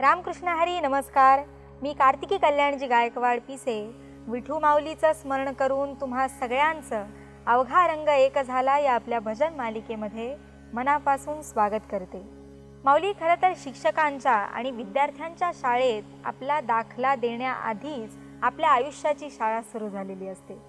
रामकृष्ण हरी. नमस्कार. मी कार्तिकी कल्याणजी गायकवाड पिसे विठू माऊलीचं स्मरण करून तुम्हा सगळ्यांचं अवघा रंग एक झाला या आपल्या भजन मालिकेमध्ये मनापासून स्वागत करते. माऊली खरं तर शिक्षकांच्या आणि विद्यार्थ्यांच्या शाळेत आपला दाखला देण्याआधीच आपल्या आयुष्याची शाळा सुरू झालेली असते.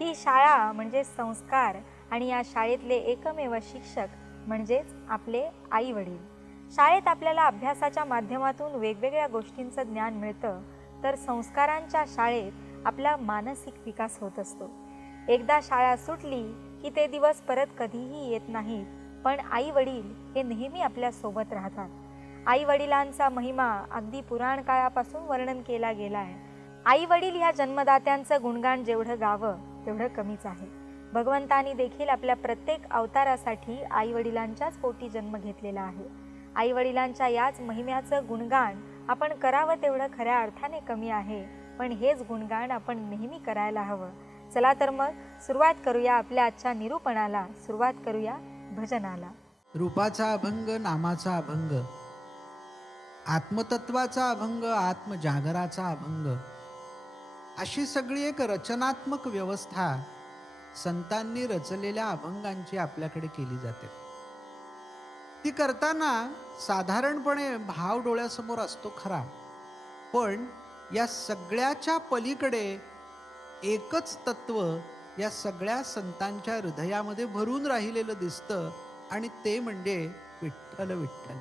ही शाळा म्हणजे संस्कार आणि या शाळेतले एकमेव शिक्षक म्हणजेच आपले आई वडील. शाळेत आपल्याला अभ्यासाच्या माध्यमातून वेगवेगळ्या गोष्टींचं ज्ञान मिळतं, तर संस्कारांच्या शाळेत आपला मानसिक विकास होत असतो. एकदा शाळा सुटली की ते दिवस परत कधीही येत नाहीत, पण आई वडील हे नेहमी आपल्या सोबत राहतात. आई वडिलांचा महिमा अगदी पुराण काळापासून वर्णन केला गेला आहे. आई वडील ह्या जन्मदात्यांचं गुणगान जेवढं गावं तेवढं कमीच आहे. भगवंतानी देखील आपल्या प्रत्येक अवतारासाठी आई वडिलांच्याच पोटी जन्म घेतलेला आहे. आई वडिलांच्या याच महिम्याचं गुणगान आपण करावं तेवढं खऱ्या अर्थाने कमी आहे, पण हेच गुणगान आपण नेहमी करायला हवं. चला तर मग सुरुवात करूया आपल्या आजच्या निरूपणाला, सुरुवात करूया भजनाला. रूपाचा अभंग, नामाचा अभंग, आत्मतत्वाचा अभंग, आत्मजागराचा अभंग, अशी सगळी एक रचनात्मक व्यवस्था संतांनी रचलेल्या अभंगांची आपल्याकडे केली जाते. ती करताना साधारणपणे भाव डोळ्यासमोर असतो खरा, पण या सगळ्याच्या पलीकडे एकच तत्व या सगळ्या संतांच्या हृदयामध्ये भरून राहिलेलं दिसतं, आणि ते म्हणजे विठ्ठल. विठ्ठल,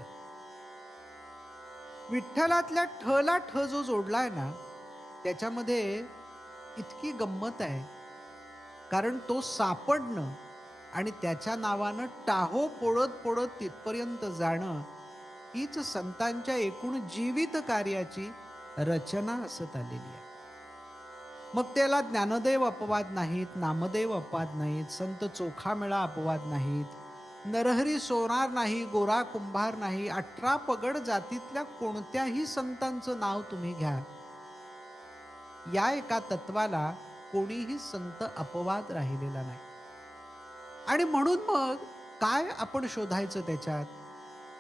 विठ्ठलातल्या ठला ठ जो जोडलाय ना, त्याच्यामध्ये इतकी गंमत आहे. कारण तो सापडणं आणि त्याच्या नावानं टाहो पोळत पोळत तिथपर्यंत जाणं, हीच संतांच्या एकूण जीवित कार्याची रचना असत आलेली आहे. मग त्याला ज्ञानदेव अपवाद नाहीत, नामदेव अपवाद नाहीत, संत चोखामेळा अपवाद नाहीत, नरहरी सोनार नाही, गोरा कुंभार नाही, 18 पगड जातीतल्या कोणत्याही संतांचं नाव तुम्ही घ्या, या एका तत्वाला कोणीही संत अपवाद राहिलेला नाही. आणि म्हणून मग काय आपण शोधायचं त्याच्यात?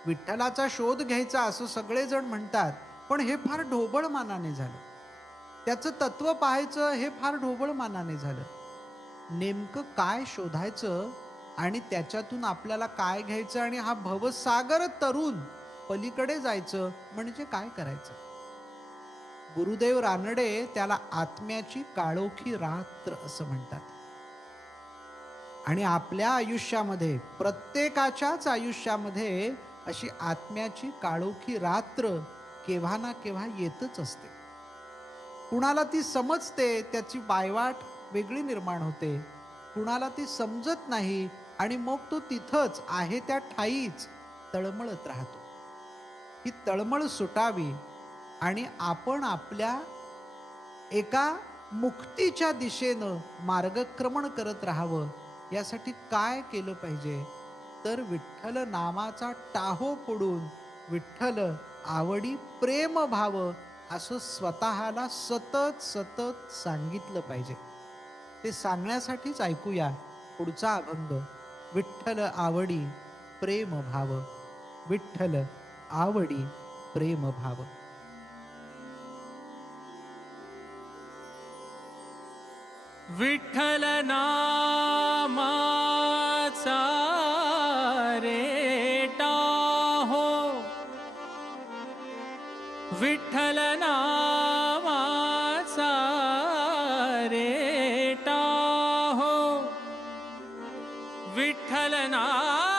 विठ्ठलाचा शोध घ्यायचा असं सगळेजण म्हणतात, पण हे फार ढोबळ मानाने झालं. त्याचं तत्व पाहायचं हे फार ढोबळ मानाने झालं. नेमकं काय शोधायचं आणि त्याच्यातून आपल्याला काय घ्यायचं आणि हा भवसागर तरुण पलीकडे जायचं म्हणजे काय करायचं? गुरुदेव रानडे त्याला आत्म्याची काळोखी रात्र असं म्हणतात. आणि आपल्या आयुष्यामध्ये, प्रत्येकाच्याच आयुष्यामध्ये अशी आत्म्याची काळोखी रात्र केव्हा ना केव्हा येतच असते. कुणाला ती समजते, त्याची बायवाट वेगळी निर्माण होते, कुणाला ती समजत नाही आणि मग तो तिथंच आहे त्या ठाईच तळमळत राहतो. ही तळमळ सुटावी आणि आपण आपल्या एका मुक्तीच्या दिशेनं मार्गक्रमण करत राहावं, यासाठी काय केलं पाहिजे? तर विठ्ठल नामाचा टाहो फोडून विठ्ठल आवडी प्रेम भाव असं स्वतःला सतत सतत सांगितलं पाहिजे. ते सांगण्यासाठीच ऐकूया पुढचा अभंग, विठ्ठल आवडी प्रेम भाव. विठ्ठल आवडी प्रेम भाव. विठ्ठल नामाचा रे टाहो, विठ्ठल नामाचा रे टाहो, विठ्ठल नामाचा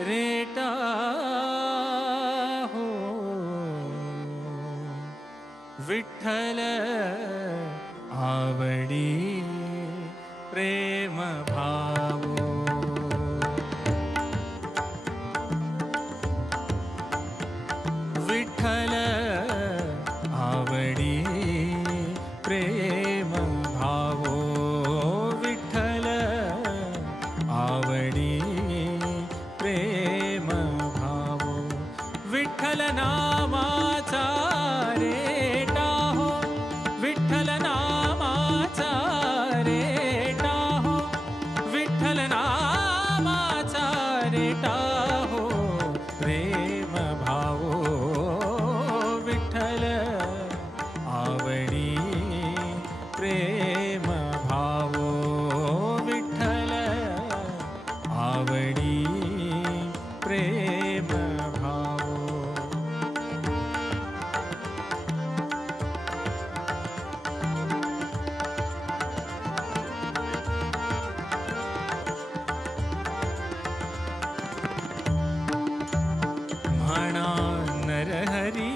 रे टाहो, विठ्ठल आवडी प्रेम भाव. विठ्ठल आवडी प्रेम भाव. विठ्ठल आवडी प्रेम भाव. विठ्ठल नामाचा रे टाहो, विठ्ठल नामाचा रे टाहो, विठ्ठल नामाचा टाहो प्रेम भावो विठ्ठल आवडी प्रेम भावो विठ्ठल आवडी प्रेम भावो. म्हणा नरहरी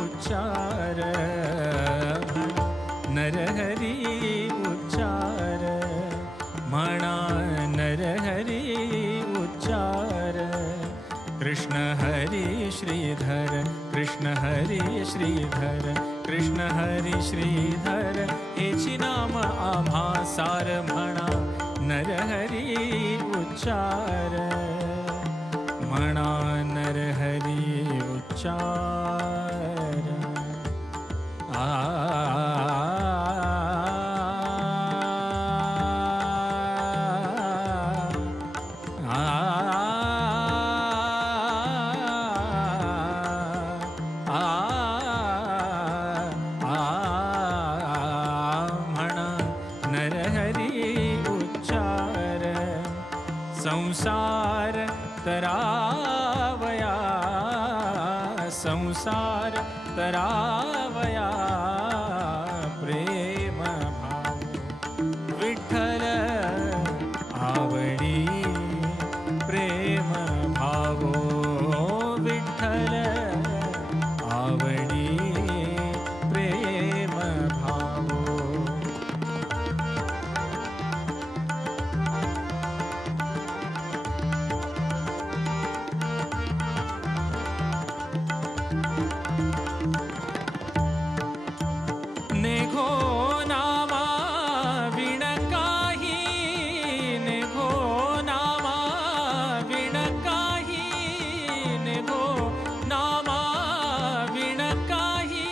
उच्चार नरहरी उच्चार म्हणा नरहरी उच्चार कृष्ण हरी श्रीधर कृष्ण हरी श्रीधर कृष्ण हरी श्रीधर हेची नाम आम्हा सार म्हणा नरहरी उच्चार म्हणा नरहरी उच्चार. आ म्हणा नरहरी उच्चार संसार तरावया संसार तरावया प्रेम भाव विठ्ठल आवडी प्रेम भावो विठ्ठल आवडी प्रेम भावो. नेघो नामा विण काही नेघो नामा विण काही नेघो नामा विण काही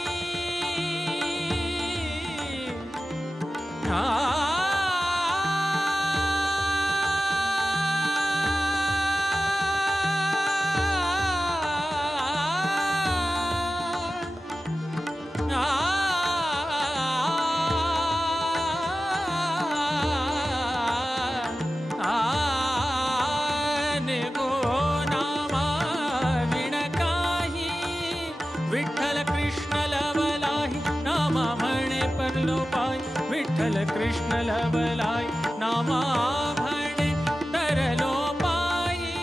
विठ्ठल कृष्ण लवलाई नामा म्हणे परलो पाय विठ्ठल कृष्ण लवलाई नामा म्हणे तरलो पायी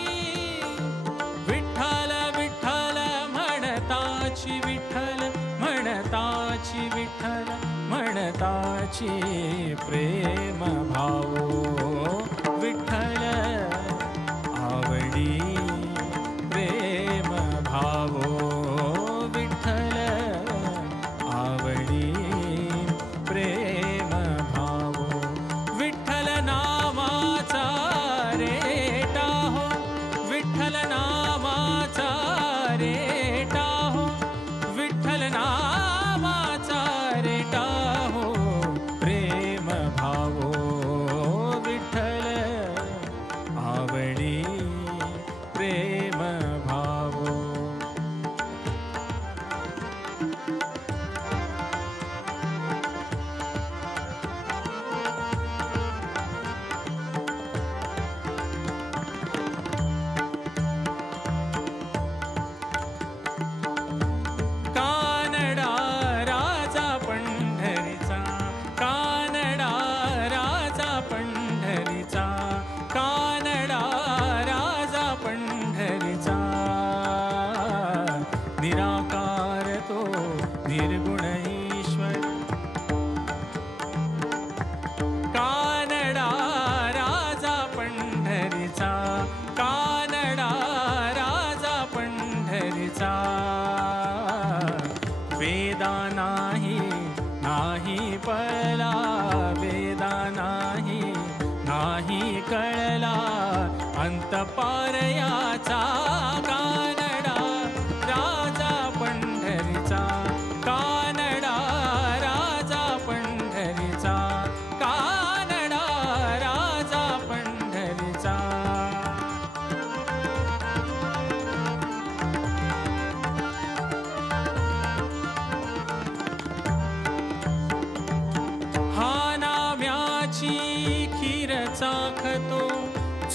विठ्ठल विठ्ठल म्हणताची विठ्ठल म्हणताची विठ्ठल म्हणताची प्रेम भावो विठ्ठल आवडी प्रेम भावो विठ्ठल आवडी प्रेम भावो. विठ्ठल नामाचा रेटा हो विठ्ठल नामाचा रेटा हो विठ्ठल नामाचा रेटा हो प्रेम भावो विठ्ठल आवडी प्रेम भावो. कानडा राजा पंढरीचा कानडा राजा पंढरीचा कानडा राजा पंढरीचा निराकार तो निर्गुण ईश्वर कानडा राजा पंढरीचा कानडा राजा पंढरीचा वेदा नाही नाही पळला वेदा नाही नाही कळला अंतपारयाचा कानडा राजा पंढरीचा कानडा राजा पंढरीचा कानडा राजा पंढरीचा.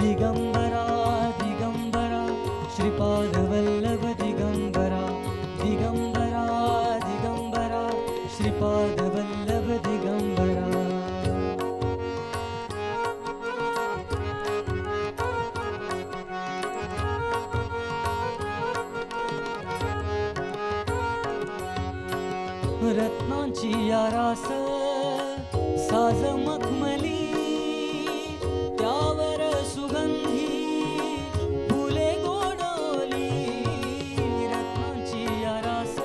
दिगंबरा दिगंबरा श्रीपादवल्लभ दिगंबरा दिगंबरा दिगंबरा श्रीपादवल्लभ दिगंबरा रत्नांची आरास साज मखमली त्यावर सुगंधी फुले गोडवली रत्नांची आरास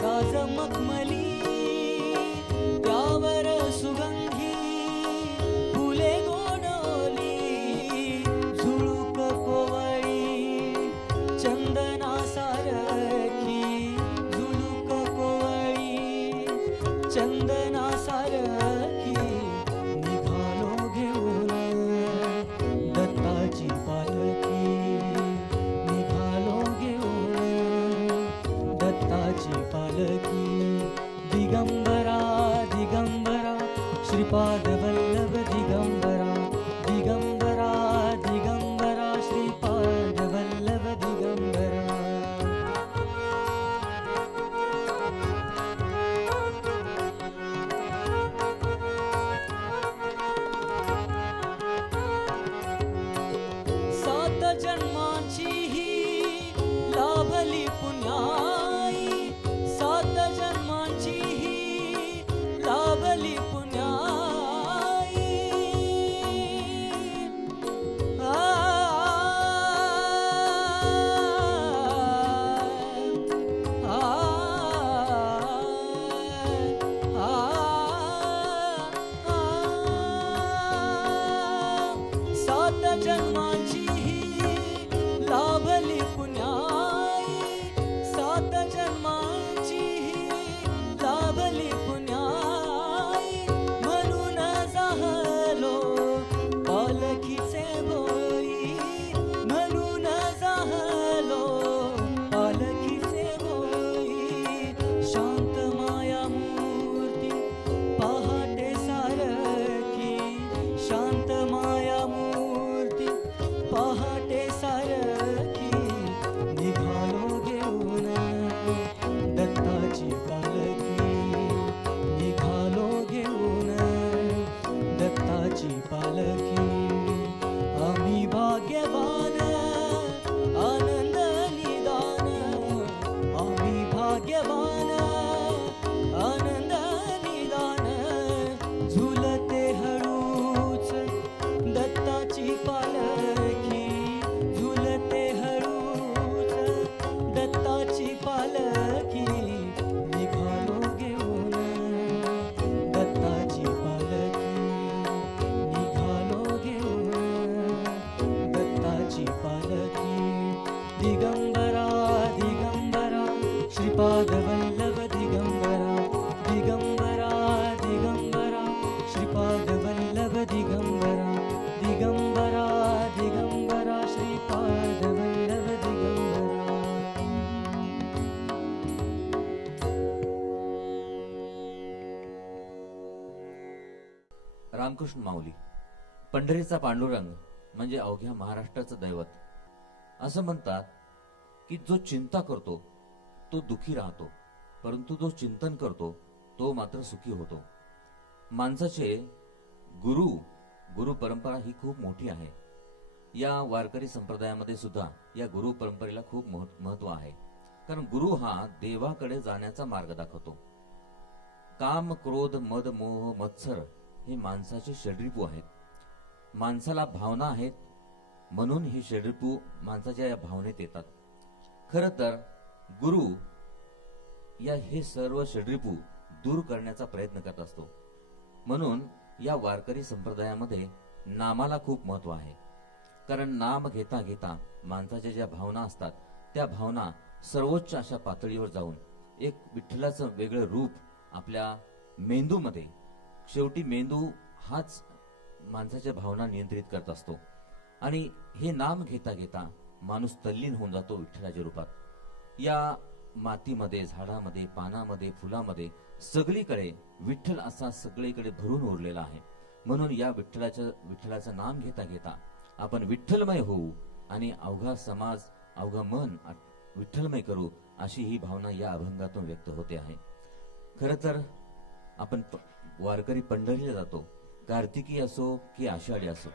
साज मखमली त्यावर सुगंधी फुले गोडवली झुळूक कोवळी चंदना सारखी झुळूक कोवळी चंदना सारखी निघालो घेऊन दत्ताची पालखी निघालो घेऊन दत्ताची पालखी दिगंबरा दिगंबरा श्रीपादवल्लभ दिगंबरा दिगंबरा दिगंबरा श्रीपादवल्लभ दिगंबरा सात जन्मांची ही लाभली पुण्याई सात जन्मांची ही लाभली पुण्याई आ, आ, आ, सात जन्मांची ही लाभली पुण्याई सात जन्मांची ही लाभली पुण्याई म्हणून जाहलो पालखीचे बोई म्हणून जाहलो पालखीचे बोई शांत माया मूर्ती पहाटे सारखी शांत माया मूर्ती पहाटे सारखी निघालो घेऊन दत्ताची पालखी निघालो घेऊन दत्ताची पालखी आम्ही भाग्यवान आनंद निदान आम्ही भाग्यवान आनंद निदान झुलते हळूच दत्ताची पालखी झुलते हळूच दत्ताची पालखी निघालो घेऊन दत्ताची पालखी निघालो घेऊन दत्ताची पालखी दिगंबरा दिगंबरा श्रीपादवल्लभ दिगंबरा दिगंबरा दिगंबरा श्रीपादवल्लभ दिगंबरा दिगंबरा दिगंबरा श्रीपादवल्लभ दिगंबरा रामकृष्ण माऊली पंढरीचा पांडुरंग म्हणजे अवघ्या महाराष्ट्राचं दैवत. असं म्हणतात की जो चिंता करतो तो दुखी राहतो, परंतु जो चिंतन करतो तो मात्र सुखी होतो. माणसाचे गुरु परंपरा ही खूप मोठी आहे. या वारकरी संप्रदायामध्ये सुद्धा या गुरु परंपरेला खूप महत्व आहे. कारण गुरु हा देवाकडे जाण्याचा मार्ग दाखवतो. काम क्रोध मद मोह मत्सर हे माणसाचे षड्रिपू आहेत. माणसाला भावना आहेत म्हणून ही षड्रिपू माणसाच्या या भावनेत येतात. खर तर गुरु हे सर्व षड्रिपू दूर करण्याचा प्रयत्न करत असतो. म्हणून या वारकरी संप्रदायामध्ये नामाला खूप महत्व आहे. कारण नाम घेता घेता माणसाच्या ज्या भावना असतात त्या भावना सर्वोच्च अशा पातळीवर जाऊन एक विठ्ठलाचं वेगळं रूप आपल्या मेंदूमध्ये, शेवटी मेंदू हाच माणसाच्या भावना नियंत्रित करत असतो. आणि हे नाम घेता घेता माणूस तल्लीन होऊन जातो विठ्ठलाच्या रूपात. या मातीमध्ये, झाडामध्ये, पानामध्ये, फुलामध्ये सगळीकडे विठ्ठल असा सगळीकडे भरून उरलेला आहे. म्हणून या विठ्ठलाचं नाम घेता घेता आपण विठ्ठलमय होऊ आणि अवघा समाज अवघा मन विठ्ठलमय करू, अशी ही भावना या अभंगातून व्यक्त होते आहे. खर तर आपण वारकरी पंढरीला जातो, कार्तिकी असो की आषाढी असो.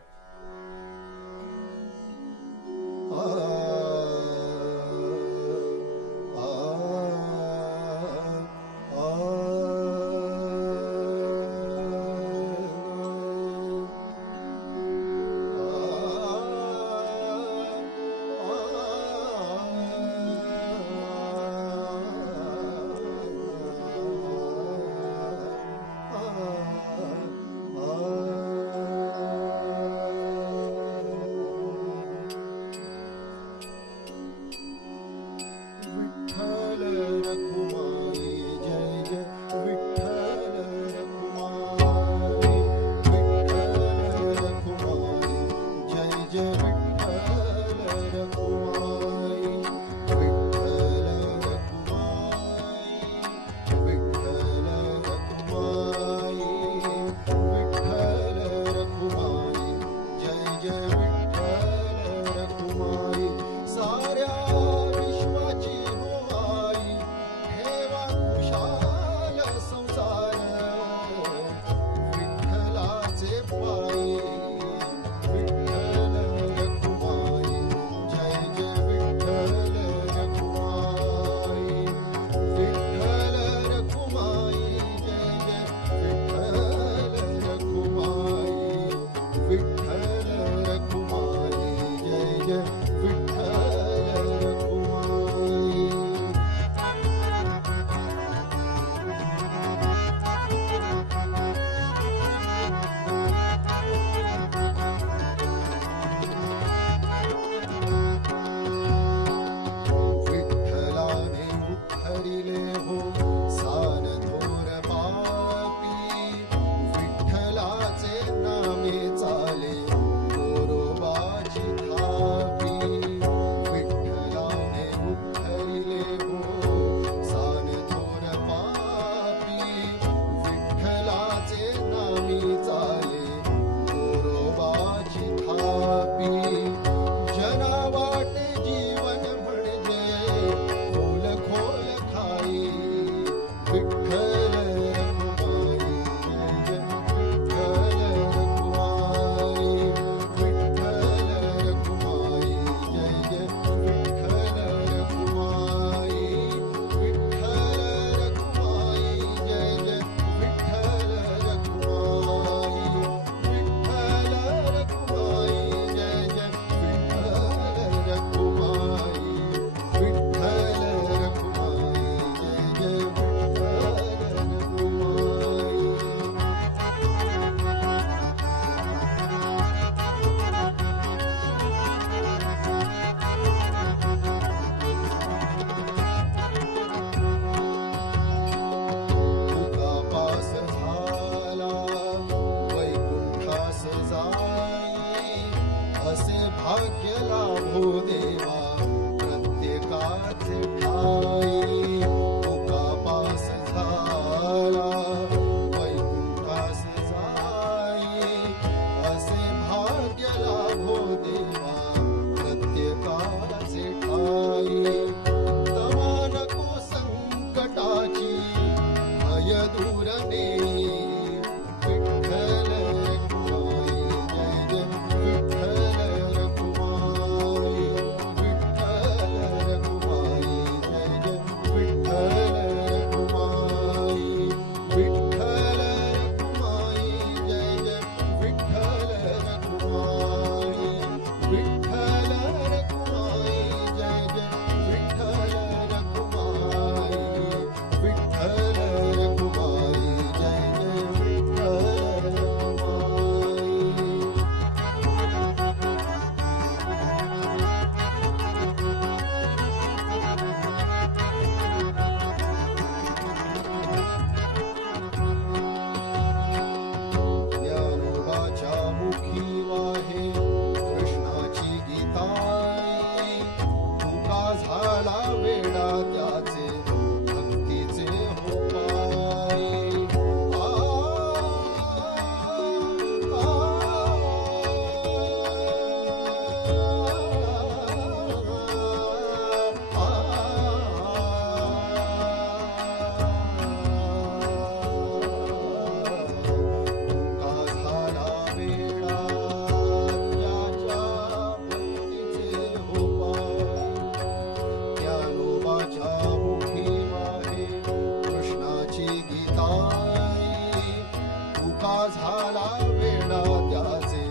झाला वेडा त्याचे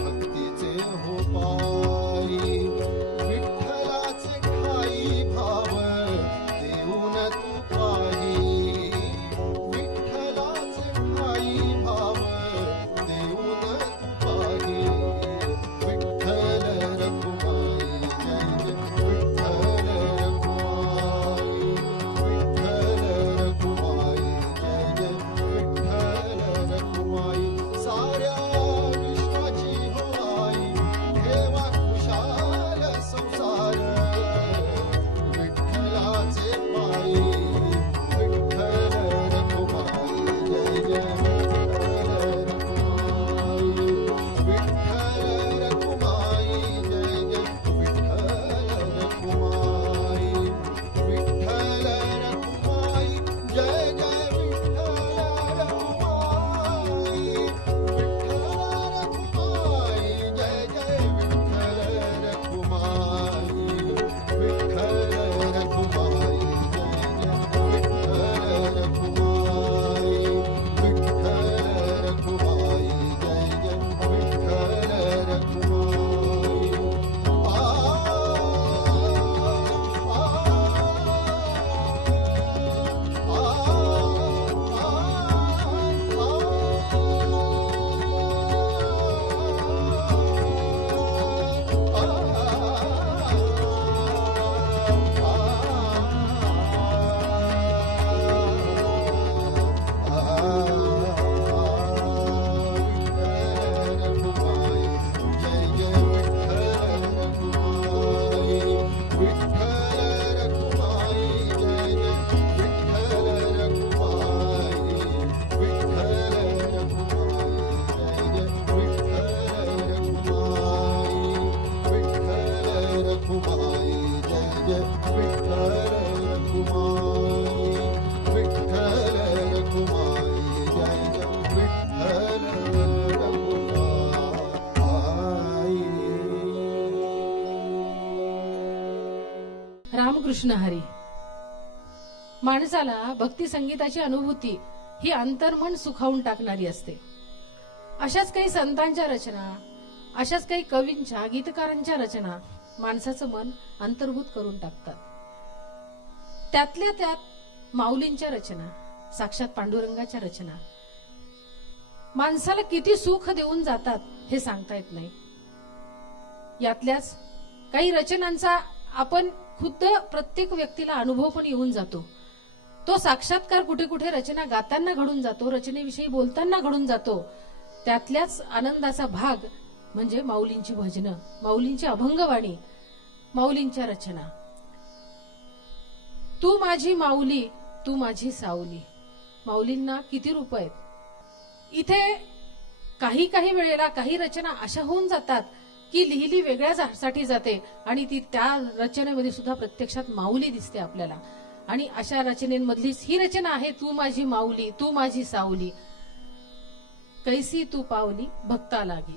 भक्तीचे हो पायी विठ्ठलाचे ठाई भाव देऊन तू पाही विठ्ठलाचे ठाई भाव देऊन तू पाही विठ्ठल रखुमाई जय जय विठ्ठल रखुमाई विठ्ठल रखुमाई जय जय विठ्ठल रखुमाई साऱ्या विश्वाची हो आई ठेवा खुशाल संसार विठ्ठलाचे पायी विठ्ठल रखुमाई जय जय विठ्ठल रखुमाई विठ्ठल रखुमाई जय जय विठ्ठल रखुमाई विठ्ठल रखुमाई जय जय विठ्ठल रखुमाई विठ्ठल रखुमाई जय जय विठ्ठल रखुमाई विठ्ठल रखुमाई जय जय विठ्ठल रखुमाई विठ्ठल रखुमाई जय जय विठ्ठल रखुमाई रामकृष्ण हरी. माणसाला भक्ती संगीताची अनुभूती ही अंतर्मन सुखावून टाकणारी असते. अशाच काही संतांच्या रचना, अशाच काही कवींच्या, गीतकारांच्या रचना माणसाचं मन अंतर्भूत करून टाकतात. त्यातल्या त्यात माऊलींच्या रचना, साक्षात पांडुरंगाच्या रचना माणसाला किती सुख देऊन जातात हे सांगता येत नाही. यातल्याच काही रचनांचा आपण खुद्द प्रत्येक व्यक्तीला अनुभव पण येऊन जातो. तो साक्षात्कार कुठे कुठे रचना गाताना घडून जातो, रचनेविषयी बोलताना घडून जातो. त्यातल्याच आनंदाचा भाग म्हणजे माऊलींची भजनं, माऊलींची अभंगवाणी, माऊलींच्या रचना. तू माझी माऊली, तू माझी सावली. माऊलींना किती रूप आहेत. इथे काही काही वेळेला काही रचना अशा होऊन जातात की लिहिली वेगळ्यासाठी जाते आणि ती त्या रचनेमध्ये सुद्धा प्रत्यक्षात माऊली दिसते आपल्याला. आणि अशा रचनेमधलीच ही रचना आहे, तू माझी माऊली, तू माझी सावली, कैसी तू पावली भक्ता लागी.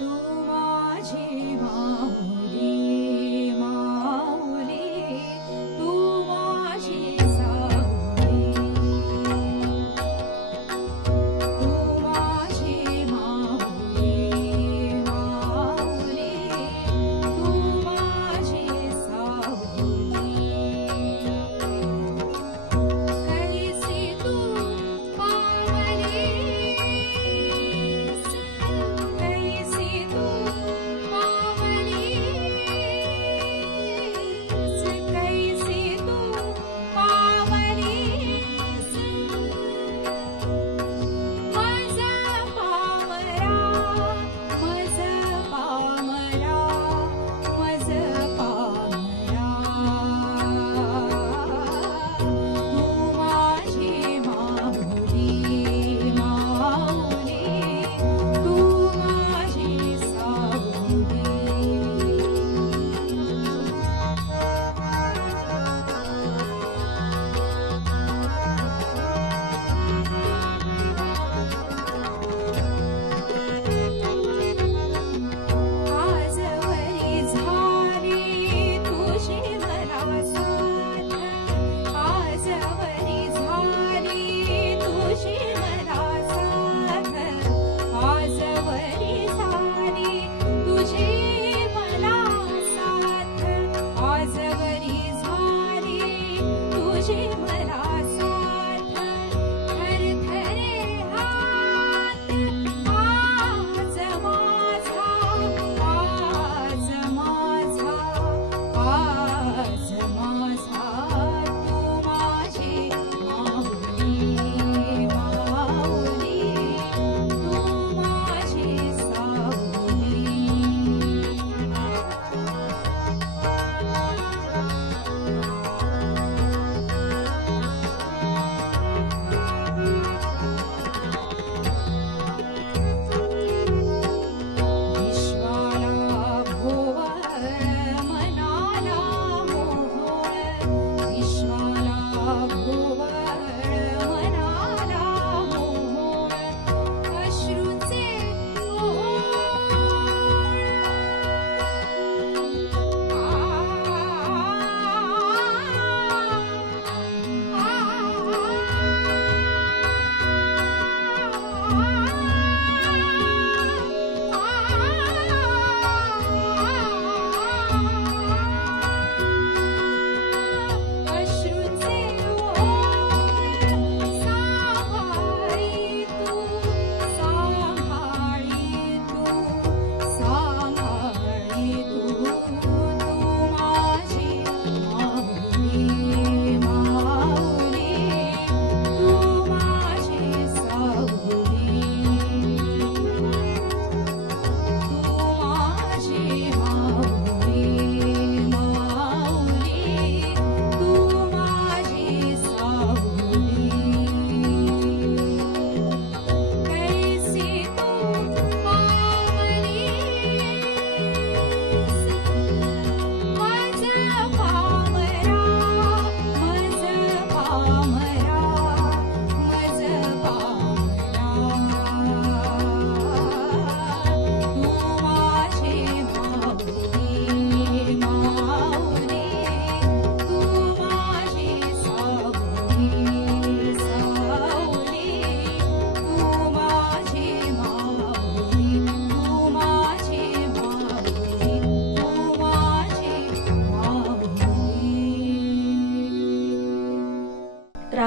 तू माझी माऊली, माऊली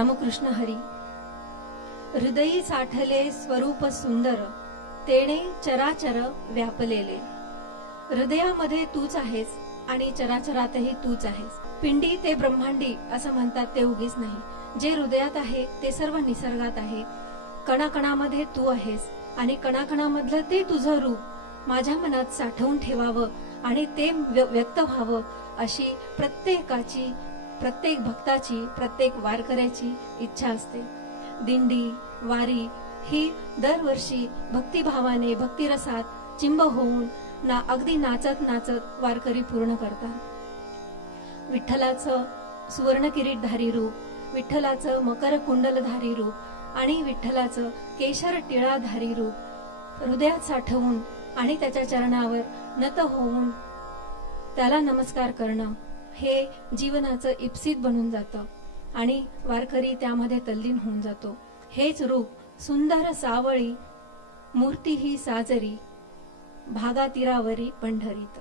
रामकृष्ण हरी. हृदयी साठले स्वरूप सुंदर, तेणे चराचर व्यापलेले. हृदयामध्ये तूच आहेस आणि चराचरातही तूच आहेस. पिंडी ते ब्रह्मांडी असं म्हणतात ते उगीच नाही. जे हृदयात आहे ते सर्व निसर्गात आहे. कणाकणामध्ये तू आहेस आणि कणाकणामधलं ते तुझं रूप माझ्या मनात साठवून ठेवावं आणि ते व्यक्त व्हावं अशी प्रत्येकाची, प्रत्येक भक्ताची, प्रत्येक वारकऱ्याची इच्छा असते. दिंडी वारी ही दरवर्षी भक्तिभावाने, भक्तिरसात चिंब होऊन अगदी नाचत नाचत वारकरी पूर्ण करतात. विठ्ठलाचं सुवर्ण किरीटधारी रूप, विठ्ठलाचं मकर कुंडलधारी रूप आणि विठ्ठलाचं केशर टिळाधारी रूप हृदयात साठवून आणि त्याच्या चरणावर नत होऊन त्याला नमस्कार करणं हे जीवनाचं इप्सित बनून जातं आणि वारकरी त्यामध्ये तल्लीन होऊन जातो. हेच रूप सुंदर सावळी मूर्ती ही साजरी, भागातीरावरी पंढरीत.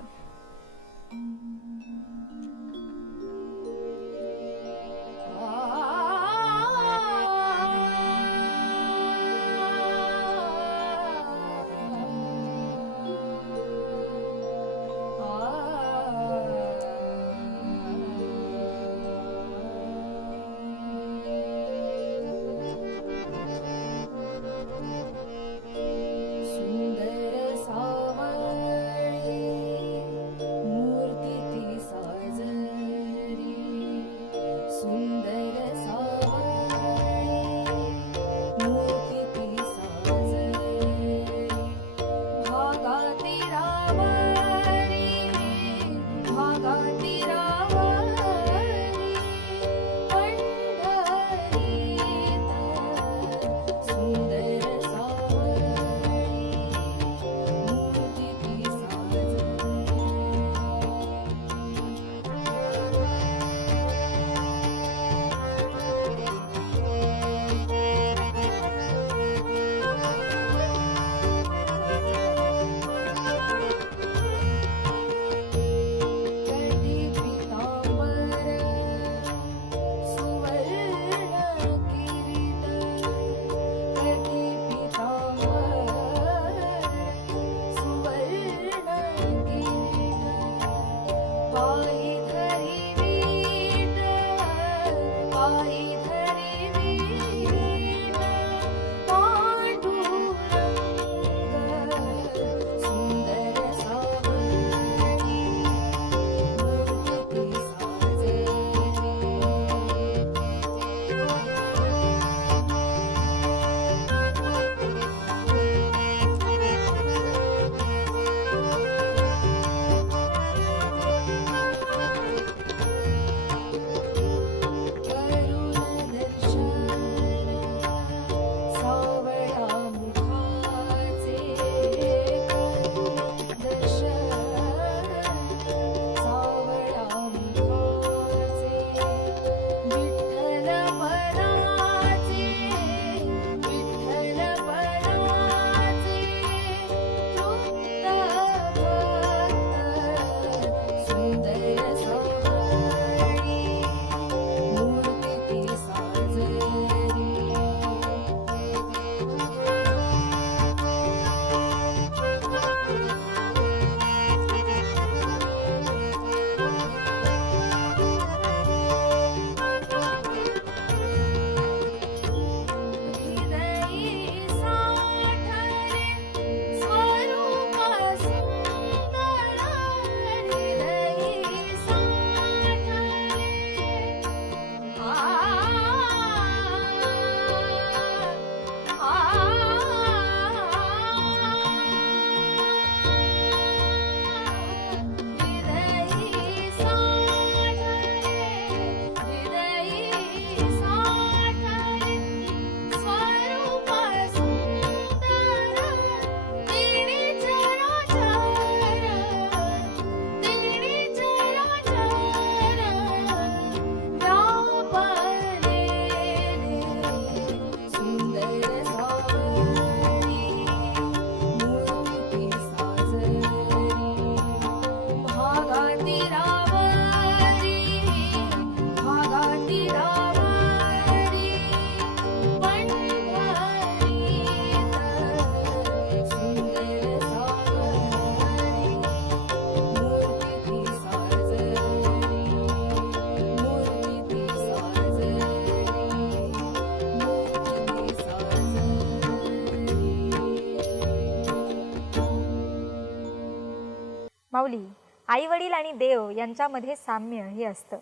माऊली, आई वडील आणि देव यांच्यामध्ये साम्य हे असतं.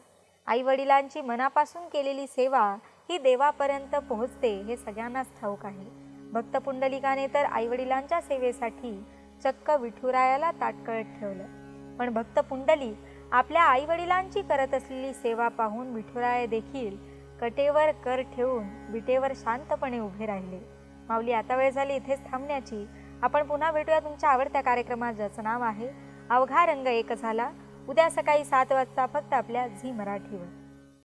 आई वडिलांची मनापासून केलेली सेवा ही देवापर्यंत पोहोचते हे सगळ्यांनाच ठाऊक आहे. भक्त पुंडलिकाने तर आई वडिलांच्या सेवेसाठी चक्क विठुरायाला ताटकळत ठेवलं. पण भक्त पुंडलिक आपल्या आई वडिलांची करत असलेली सेवा पाहून विठुराय देखील कटेवर कर ठेवून विटेवर शांतपणे उभे राहिले. माऊली, आता वेळ झाली इथेच थांबण्याची. आपण पुन्हा भेटूया तुमच्या आवडत्या कार्यक्रमात, ज्याचं नाव आहे अवघा रंग एक झाला, उद्या सकाळी 7 वाजता फक्त आपल्या झी मराठीवर.